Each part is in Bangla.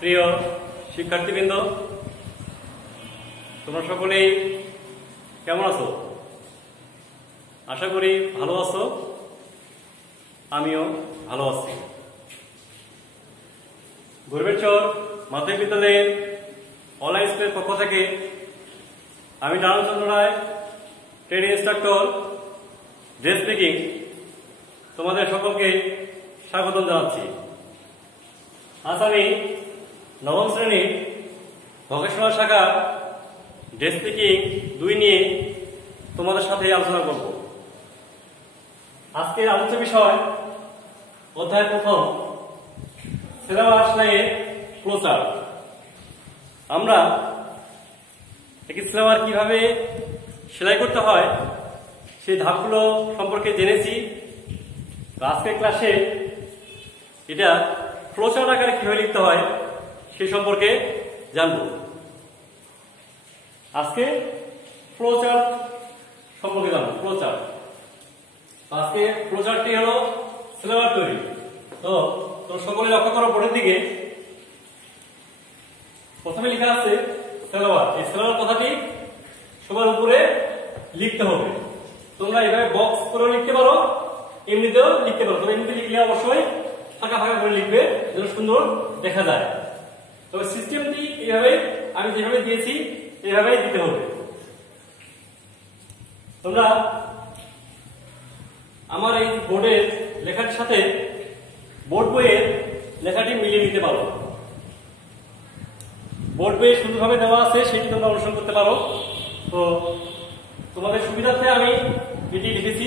প্রিয় শিক্ষার্থীবৃন্দ, তোমরা সকলেই কেমন আছো? আশা করি ভালো আছো। আমিও ভালো আছি। গরিবেরচর মাধ্যমিক বিদ্যালয়ের অনলাইন স্কুলের পক্ষ থেকে আমি নারায়ণচন্দ্র রায়, ট্রেনিং ইনস্ট্রাক্টর, ড্রেস মেকিং, তোমাদের সকলকে স্বাগতম জানাচ্ছি। আজ আমি নবম শ্রেণীর ভোকেশনাল শাখা ড্রেস মেকিং 2 নিয়ে তোমাদের সাথে আলোচনা করব। আজকের আলোচ্য বিষয় অধ্যায় প্রথম, সেলাওয়ার সেলাইয়ের ফ্লোচার্ট। আমরা একটি সেলাওয়ার কিভাবে সেলাই করতে হয় সেই ধাপগুলো সম্পর্কে জেনেছি। আজকের ক্লাসে এটা ফ্লোচার্ট আকারে কিভাবে লিখতে হয় সে সম্পর্কে জানব। আজকে ফ্লোচার্ট সম্পর্কে জানবো। ফ্লোচার্ট আজকে ফ্লোচার্টটি হলো সেলাওয়ার তৈরি। তো সকলে লক্ষ্য করো, বোর্ডের দিকে প্রথমে লেখা আছে সেলাওয়ার। এই সেলাওয়ার কথাটি সবার উপরে লিখতে হবে। তোমরা এভাবে বক্স করে লিখতে পারো, এমনিতেও লিখতে পারো। তবে এমনিতে লিখলে অবশ্যই ফাঁকা ফাঁকা করে লিখবে যেন সুন্দর দেখা যায়। তবে সিস্টেমটি এইভাবে আমি যেভাবে দিয়েছি এইভাবেই দিতে হবে। তোমরা আমার এই বোর্ডের লেখার সাথে বোর্ড বইয়ের লেখাটি মিলিয়ে নিতে পারো। বোর্ড বইয়ে সুন্দরভাবে দেওয়া আছে, সেটি তোমরা অনুসরণ করতে পারো। তো তোমাদের সুবিধার্থে আমি এটি লিখেছি।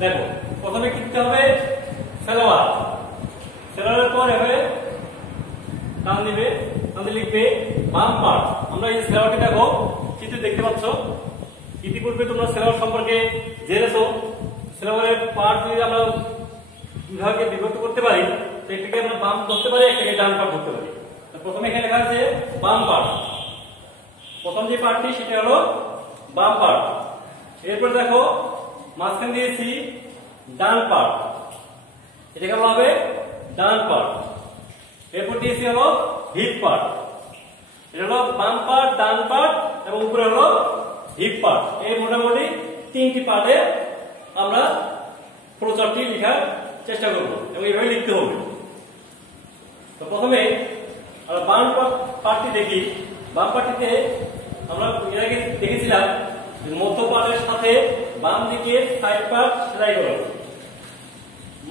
দেখো, প্রথমে কি লিখতে হবে? সেলাওয়ার। সেলাওয়ারের পর এভাবে টান দিবে, টান লিখবে বাম পার্ট। আমরা এই সেলাওয়ারটি দেখো চিত্রে দেখতে পাচ্ছ। ইতিপূর্বে তোমরা সেলাওয়ার সম্পর্কে জেনেছো। সেলাওয়ারের পার্ট যদি আমরা বিভাগে বিভক্ত করতে পারি, তো একটাকে আমরা বাম করতে পারি, একটাকে ডান পার্ট করতে পারি। প্রথমে এখানে লেখা আছে বাম পার্ট। প্রথম যে পার্টটি সেটা হলো বাম পার্ট। এরপর দেখো মাঝখানে দিয়েছি ডান পার্ট, এটাকে বলা হবে ডান পার্ট। এরপর দিয়েছি হলো হিপ পার্ট। এটা হলো বাম পার্ট, ডান পার্ট এবং উপরে হলো হিপ পার্ট। এই মোটামুটি 3টি পার্টে আমরা ফ্লোচার্টটি লেখার চেষ্টা করব এবং এইভাবে লিখতে হবে। তো প্রথমে আমরা বাম পার্টটি দেখি। বাম পার্টটিতে আমরা এর আগে দেখেছিলাম মধ্য পার্টের সাথে বাম দিকে সাইড পার্ট সেলাই করা।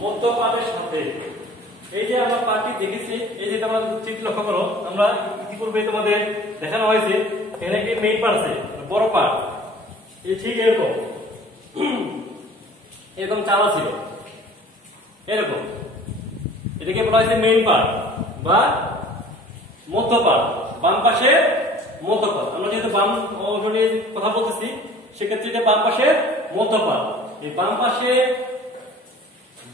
মধ্য পার্টের সাথে এই যে আমরা পার্টটি দেখেছি, এই যে তোমরা চিত্র লক্ষ্য করো, আমরা ইতিপূর্বে তোমাদের দেখানো হয়েছে এখানে একটি মেইন পার্ট আছে, বড় পার্ট। এই ঠিক এরকম এরকম চালা ছিল, এরকম। এটাকে বলা হয়েছে মেইন পার্ট বা মধ্য পার্ট, বাম পাশে মধ্য পার্ট। আমরা যেহেতু বাম অংশে কথা বলতেছি, সেক্ষেত্রে এটা বাম পাশে মধ্য পার্ট। এই বাম পাশে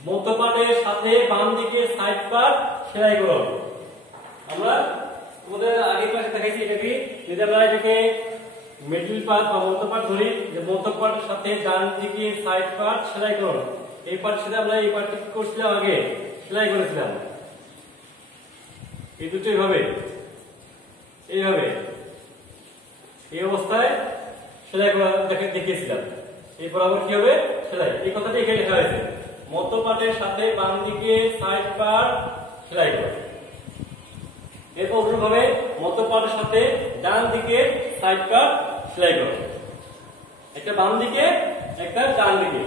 মধ্য পার্টের সাথে বাম দিকে সাইড পার্ট সেলাই করা হবে। আমরা তোমাদের আগে ক্লাসে দেখাইছি এটাকে, যদি আমরা এটাকে মিডল পার্ট বা মধ্য পার্ট ধরি, যে মধ্য পার্টের সাথে ডান দিকে সাইড পার্ট সেলাই করা। এই পার্ট সাথে আমরা এই পার্টটি করছিলাম, আগে সেলাই করেছিলাম। এই দুটো এইভাবে এইভাবে এই অবস্থায় সেলাই করা দেখিয়েছিলাম। এরপর আবার কি হবে? সেলাই। এই কথাটি এখানে লেখা হয়েছে, মধ্য পার্টের সাথে বাম দিকে সাইড পার্ট সেলাই করা। এরপর অনুরূপভাবে মধ্য পার্টের সাথে ডান দিকে সাইড পার্ট সেলাই করা। একটা বাম দিকে, একটা ডান দিকে।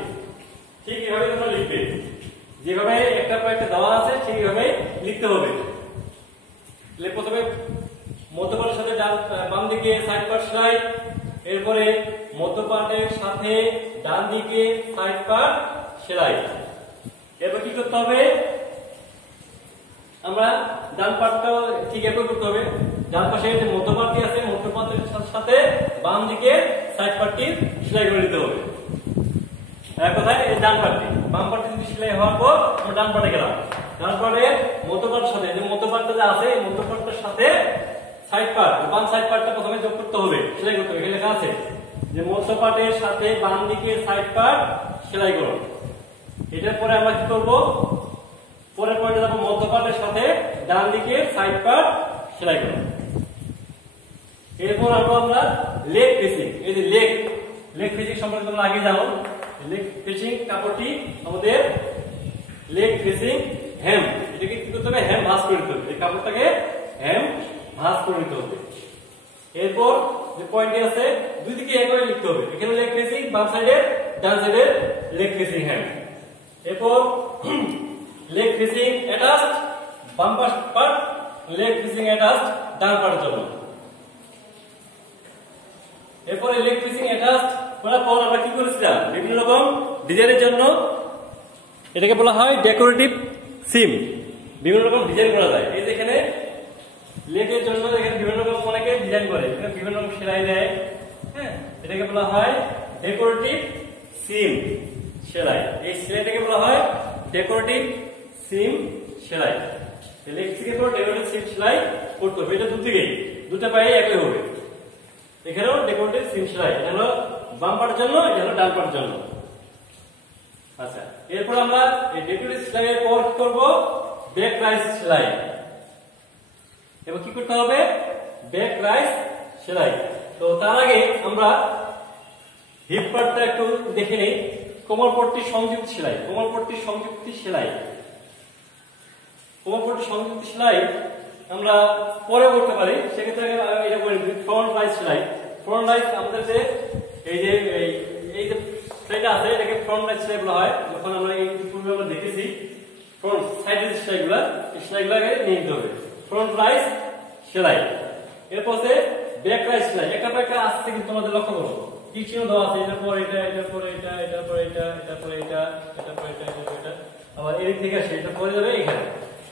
ঠিক এভাবে তোমরা লিখবে, যেভাবে একটা পর একটা দেওয়া আছে সেইভাবে লিখতে হবে। প্রথমে মধ্য পার্টের সাথে বাম দিকে সাইড পার্ট সেলাই, এরপরে মধ্য পার্টের সাথে ডান দিকে সাইড পার্ট সেলাই। এরপর কি করতে হবে? আমরা ডান পার্টটাও ঠিক এরপর করতে হবে। ডান পাশে যে মধ্য পার্টটি আছে, মধ্য পার্টের সাথে বাম দিকে সাইড পার্টটি সেলাই করে দিতে হবে। এক কথায় এই ডান পার্টটি, বাম পার্টটি সেলাই হওয়ার পর আমরা ডান পার্টে গেলাম। ডান পার্টের মধ্য পার্টের সাথে, যে মধ্য পার্টটা যে আছে, মধ্য পার্টটার সাথে সাইড পার্ট, বাম সাইড পার্টটা প্রথমে যোগ করতে হবে, সেলাই করতে হবে। এখানে লেখা আছে যে মধ্য পার্টের সাথে বাম দিকে সাইড পার্ট সেলাই করো। এটার পরে আমরা কি করব? পরের পয়েন্টে যাবো মধ্য পার্টের সাথে ডান দিকে সাইড পার্ট সেলাই করব। এরপর আমরা লেগ ফিচিং, এই যে লেগ ফিচিং সম্পর্কে তোমরা আগে জানো। লেগ ফিচিং কাপড়টি আমাদের লেগ ফিচিং হেম, এটাকে কি করতে হবে, হেম ভাঁজ করে দিতে হবে, এই কাপড়টাকে হেম ভাঁজ করে দিতে হবে। এরপর যে পয়েন্টটি আছে দুই দিকে একবারে লিখতে হবে, এখানে লেগ ফিচিং বাম সাইডে, ডান সাইডে লেগ ফিচিং হেম। এরপর লেগ ফিচিং অ্যাটাচড বাম পার্ট, লেগ ফিচিং অ্যাটাচড ডান পার্টের জন্য। এরপরে লেগ ফিচিং অ্যাটাচড করার পর আমরা কি করেছিলাম, বিভিন্ন রকম ডিজাইনের জন্য এটাকে বলা হয় ডেকোরেটিভ সিম, বিভিন্ন রকম ডিজাইন করা যায়। এই যে এখানে লেগের জন্য এখানে বিভিন্ন রকম অনেকে ডিজাইন করে, এখানে বিভিন্ন রকম সেলাই দেয়, হ্যাঁ, এটাকে বলা হয় ডেকোরেটিভ সিম সেলাই। এই সেলাইটাকে বলা হয় ডেকোরেটিভ সিম সেলাই। লেগ থেকে পর ডেকোরেটিভ সিম সেলাই করতে হবে, এটা দুদিকেই, দুটো পায়ে একই হবে। এখানেও ডেকোরেটিভ সিম সেলাই, এটা হলো বাম পার্টের জন্য, এটা হলো ডান পার্টের জন্য। আচ্ছা, এরপর আমরা এই ডেকোরেটিভ সেলাইয়ের পর কি করব, ব্যাক রাইস সেলাই। এবার কি করতে হবে, ব্যাক রাইস সেলাই। তো তার আগে আমরা হিপ পার্টটা একটু দেখে নেই। কোমরপট্টি সংযুক্ত সেলাই, কোমরপট্টি সংযুক্ত সেলাই, কোমরপট্টি সংযুক্ত সেলাই আমরা পরে করতে পারি, সেক্ষেত্রে এটা বলি ফ্রন্ট রাইস সেলাই। ফ্রন্ট রাইস আমাদের যে এই যে সেলাইটা আছে, এটাকে ফ্রন্ট রাইস সেলাই বলা হয়। যখন আমরা এই পূর্বে আমরা দেখেছি ফ্রন্ট সাইডের যে সেলাইগুলো, এই সেলাইগুলোকে নিয়ে নিতে হবে ফ্রন্ট রাইস সেলাই। এরপর ব্যাক রাইস সেলাই, একটা পর একটা আসছে, কিন্তু তোমাদের লক্ষ্য করো কি চিহ্ন দেওয়া আছে, এটার পর এটা, এটার পর এটা, এটার পর এটা, এটার পর এটা, এটার পর এটা, এটার পর এটা, আবার এদিক থেকে আসে, এটা পরে যাবে এখানে,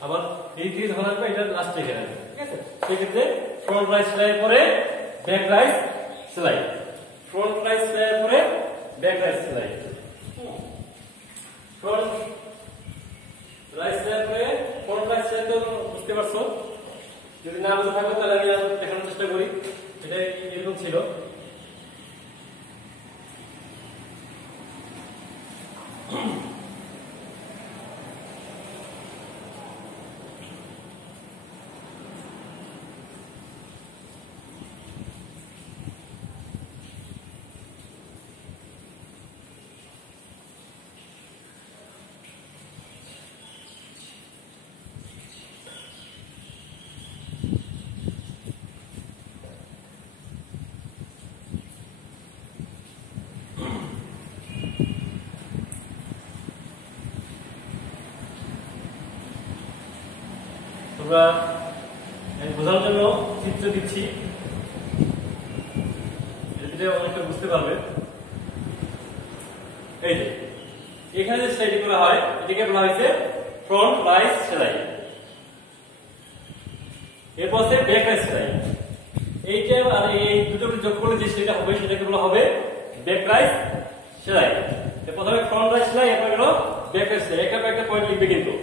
আবার এদিক থেকে যখন আসবে এটা লাস্টে এখানে, ঠিক আছে। সেক্ষেত্রে ফ্রন্ট রাইস সেলাইয়ের পরে ব্যাক রাইস সেলাই, ফ্রন্ট রাইস সেলাইয়ের পরে ব্যাক রাইস সেলাই, ফ্রন্ট রাইস সেলাইয়ের পরে ফ্রন্ট রাইস সেলাই। তো বুঝতে পারছো, যদি না বুঝে থাকো তাহলে আমি দেখানোর চেষ্টা করি। এটা এরকম ছিল, তোমরা বোঝার জন্য চিত্র দিচ্ছি, এটা অনেকটা বুঝতে পারবে। এই যে এখানে যে সেলাইটি করা হয়, এটাকে বলা হয়েছে ফ্রন্ট রাইস সেলাই। এরপর আছে ব্যাক রাইস সেলাই। এইটা আর এই দুটোকে যোগ করলে যে সেটা হবে, সেটাকে বলা হবে ব্যাক রাইস সেলাই। প্রথমে ফ্রন্ট রাইস সেলাই, এরপর হলো ব্যাক রাইস সেলাই। একটা পয়েন্ট লিখবে কিন্তু।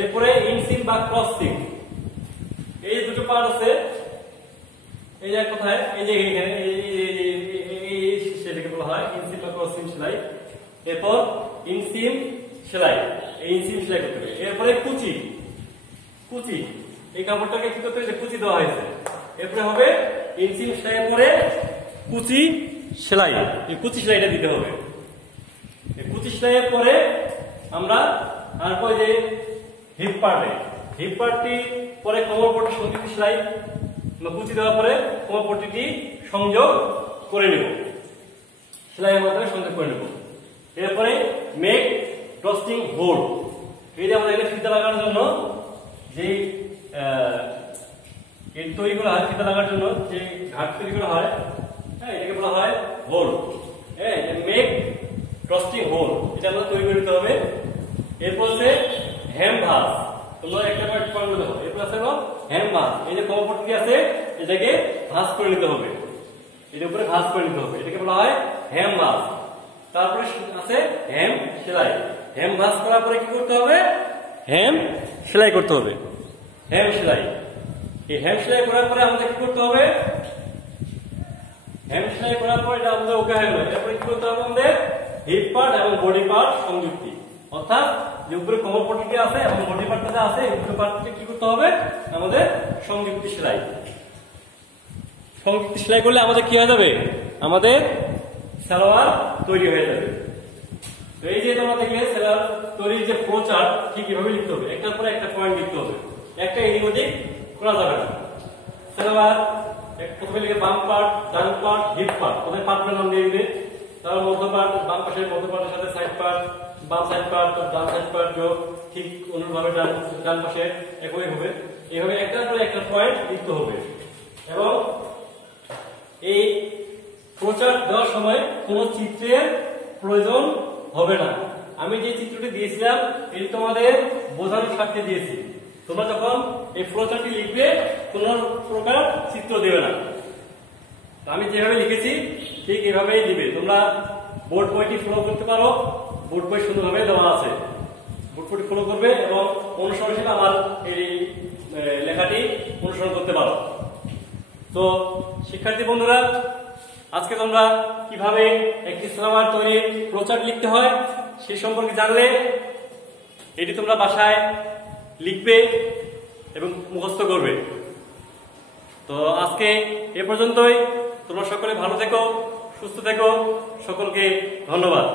এরপরে ইনসিম বা ক্রস সিম, এই দুটো পার্ট আছে, এই যে কোথায়, এই যে এখানে সেটাকে বলা হয় ইনসিম বা ক্রস সিম সেলাই। এরপর ইনসিম সেলাই, এই ইনসিম সেলাই করতে হবে। এরপরে কুচি, কুচি এই কাপড়টাকে কি করতে হবে, কুচি দেওয়া হয়েছে। এরপরে হবে ইনসিম সেলাইয়ের পরে কুচি সেলাই, এই কুচি সেলাইটা দিতে হবে। এই কুচি সেলাইয়ের পরে আমরা তারপর যে হিপ পার্টটি পরে কোমরপট্টি সংযুক্ত সেলাই, কুচি দেওয়ার পরে কোমরপট্টিটি সংযোগ করে নেব, সেলাইয়ের মাধ্যমে সংযোগ করে নেব। এরপরে মেক ট্রস্টিং হোল, এই যে আমাদের এখানে ফিতা লাগানোর জন্য যে তৈরি করা হয়, ফিতা লাগার জন্য যে ঘাট তৈরি করা হয়, হ্যাঁ, এটাকে বলা হয় হোল। হ্যাঁ, মেক ট্রস্টিং হোল, এটা আমরা তৈরি করে নিতে হবে। এরপর হচ্ছে হেম ভাঁজ, তোমরা একটা পয়েন্ট পয়েন্ট দেখো। এরপর আছে হেম ভাঁজ, এই যে কোমরপট্টি আছে এটাকে ভাঁজ করে নিতে হবে, এর উপরে ভাঁজ করে নিতে হবে, এটাকে বলা হয় হেম ভাঁজ। তারপরে আছে হেম সেলাই, হেম ভাঁজ করার পরে কি করতে হবে, হেম সেলাই করতে হবে, হেম সেলাই। এই হেম সেলাই করার পরে আমাদের কি করতে হবে, হেম সেলাই করার পরে এটা আমাদের ওকে হয়ে গেল। এরপরে কি করতে হবে, আমাদের হিপ পার্ট এবং বডি পার্ট সংযুক্তি, অর্থাৎ যে উপরে কমর পট্টিটি আছে এবং বডি পার্টটা যা আছে উপরে পার্টটি কি করতে হবে আমাদের সংযুক্ত সেলাই। সংযুক্ত সেলাই করলে আমাদের কি হয়ে যাবে, আমাদের সালোয়ার তৈরি হয়ে যাবে। তো এই যে তোমরা দেখলে সালোয়ার তৈরির যে ফ্লো চার্ট ঠিক এভাবে লিখতে হবে, একটার পরে একটা পয়েন্ট লিখতে হবে, একটা এদিক ওদিক করা যাবে না। সালোয়ার প্রথমে লিখে বাম পার্ট, ডান পার্ট, হিপ পার্ট, প্রথমে পার্টের নাম দিয়ে দিবে, তারপর মধ্য পার্ট, বাম পাশের মধ্য পার্টের সাথে সাইড পার্ট, বাম সাইড পার্ট, ডান সাইড পার্ট যোগ, ঠিক অনুরূপভাবে ডান পাশে একই হবে। এইভাবে একটার পরে একটা পয়েন্ট লিখতে হবে। এবং এই প্রচার দেওয়ার সময় কোন চিত্রের প্রয়োজন হবে না। আমি যে চিত্রটি দিয়েছিলাম এটি তোমাদের বোঝানোর স্বার্থে দিয়েছি। তোমরা যখন এই ফ্লোচার্টটি লিখবে কোন প্রকার চিত্র দেবে না। আমি যেভাবে লিখেছি ঠিক এভাবেই দিবে। তোমরা বোর্ড বইটি ফলো করতে পারো, বোর্ড বই সুন্দরভাবে দেওয়া আছে, বোর্ড বইটি ফলো করবে এবং অনুসরণ হিসেবে আমার এই লেখাটি অনুসরণ করতে পারো। তো শিক্ষার্থী বন্ধুরা, আজকে তোমরা কিভাবে একটি সালোয়ার তৈরির ফ্লোচার্ট লিখতে হয় সেই সম্পর্কে জানলে। এটি তোমরা বাসায় লিখবে এবং মুখস্থ করবে। তো আজকে এ পর্যন্তই। তোমরা সকলে ভালো থেকো, সুস্থ থেকো। সকলকে ধন্যবাদ।